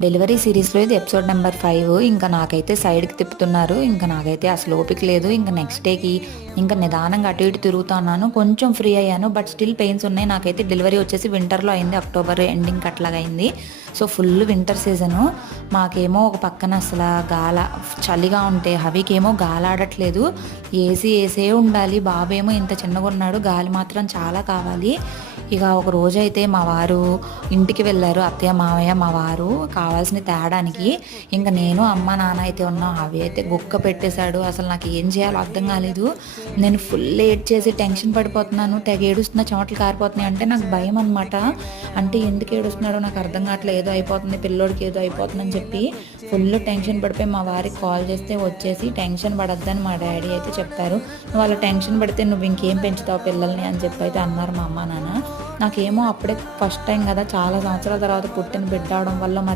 Delivery సిరీస్లో ఇది episode number five. ఇంకా నాకైతే సైడ్కి తిప్పుతున్నారు. ఇంకా నాకైతే అసలు ఓపిక లేదు. ఇంకా నెక్స్ట్ డేకి ఇంకా నిదానంగా అటు ఇటు తిరుగుతున్నాను కొంచెం ఫ్రీ అయ్యాను బట్ స్టిల్ పెయిన్స్ ఉన్నాయి. నాకైతే డెలివరీ వచ్చేసి వింటర్లో అయింది. అక్టోబర్ ఎండింగ్ అట్లాగైంది సో ఫుల్ వింటర్ సీజను మాకేమో ఒక పక్కన అసలు గాల చలిగా ఉంటే హవికేమో గాలాడట్లేదు. ఏసీ ఏసే ఉండాలి. బాబేమో ఇంత చిన్నగా ఉన్నాడు. గాలి మాత్రం చాలా కావాలి. ఇక ఒక రోజు అయితే మా వారు ఇంటికి వెళ్ళారు. అత్తయ్య మామయ్య మా వారు కావాల్సిన తేడానికి. ఇంకా నేను అమ్మ నాన్న అయితే ఉన్నాం. అవి అయితే గుక్క పెట్టేశాడు. అసలు నాకు ఏం చేయాలో అర్థం కాలేదు. నేను ఫుల్ లేట్ చేసి టెన్షన్ పడిపోతున్నాను. తెగ ఏడుస్తున్న చెమటలు కారిపోతున్నాయి. అంటే నాకు భయం అనమాట అంటే ఎందుకు ఏడుస్తున్నాడో నాకు అర్థం కావట్లేదు. ఏదో అయిపోతుంది. పిల్లోడికి ఏదో అయిపోతుందని చెప్పి ఫుల్ టెన్షన్ పడిపోయి మా వారికి కాల్ చేస్తే వచ్చేసి టెన్షన్ పడద్దని మా డాడీ అయితే చెప్పారు వాళ్ళు టెన్షన్ పడితే నువ్వు ఇంకేం పెంచుతావు పిల్లల్ని అని చెప్పి అయితే అన్నారు మా అమ్మ నాన్న. నాకేమో అప్పుడే ఫస్ట్ టైం కదా చాలా సంవత్సరాల తర్వాత పుట్టిన బిడ్డ అవడం వల్ల మరి